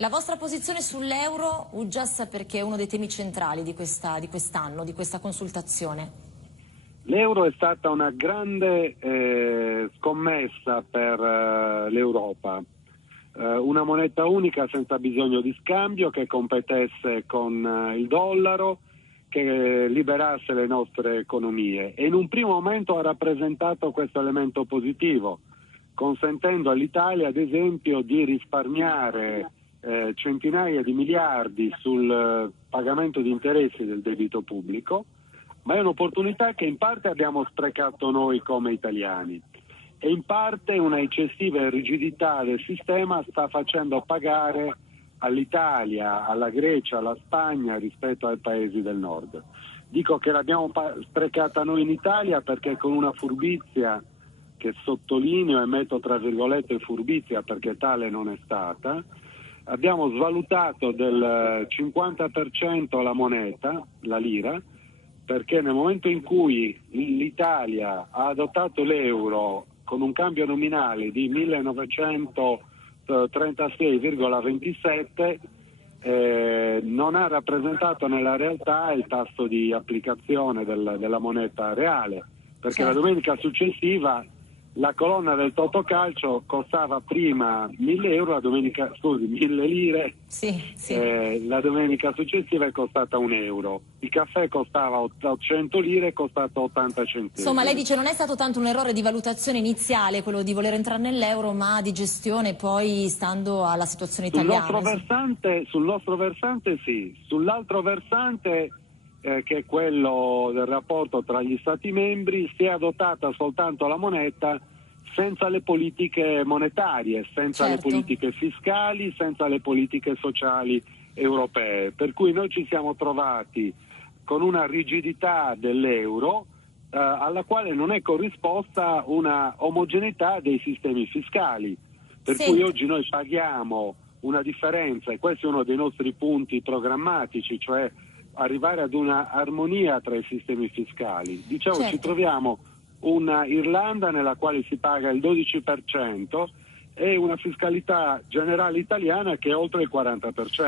La vostra posizione sull'euro, Uggias, perché è uno dei temi centrali di quest'anno, di questa consultazione. L'euro è stata una grande scommessa per l'Europa, una moneta unica senza bisogno di scambio che competesse con il dollaro, che liberasse le nostre economie, e in un primo momento ha rappresentato questo elemento positivo, consentendo all'Italia ad esempio di risparmiare centinaia di miliardi sul pagamento di interessi del debito pubblico, ma è un'opportunità che in parte abbiamo sprecato noi come italiani e in parte una eccessiva rigidità del sistema sta facendo pagare all'Italia, alla Grecia, alla Spagna rispetto ai paesi del nord. Dico che l'abbiamo sprecata noi in Italia perché con una furbizia che sottolineo e metto tra virgolette furbizia perché tale non è stata, abbiamo svalutato del 50% la moneta, la lira, perché nel momento in cui l'Italia ha adottato l'euro con un cambio nominale di 1936,27 non ha rappresentato nella realtà il tasso di applicazione della moneta reale, perché certo. La domenica successiva la colonna del Totocalcio costava prima 1.000 lire, Sì. la domenica successiva è costata 1 euro, il caffè costava 800 lire, è costato 80 centesimi. Insomma, lei dice non è stato tanto un errore di valutazione iniziale quello di voler entrare nell'euro, ma di gestione poi stando alla situazione italiana. Sul nostro versante sì, sull'altro versante che è quello del rapporto tra gli Stati membri, si è adottata soltanto la moneta senza le politiche monetarie, senza le politiche fiscali, senza le politiche sociali europee, per cui noi ci siamo trovati con una rigidità dell'euro alla quale non è corrisposta una omogeneità dei sistemi fiscali, per cui oggi noi paghiamo una differenza, e questo è uno dei nostri punti programmatici, cioè arrivare ad una armonia tra i sistemi fiscali. Diciamo, ci troviamo una Irlanda nella quale si paga il 12% e una fiscalità generale italiana che è oltre il 40%.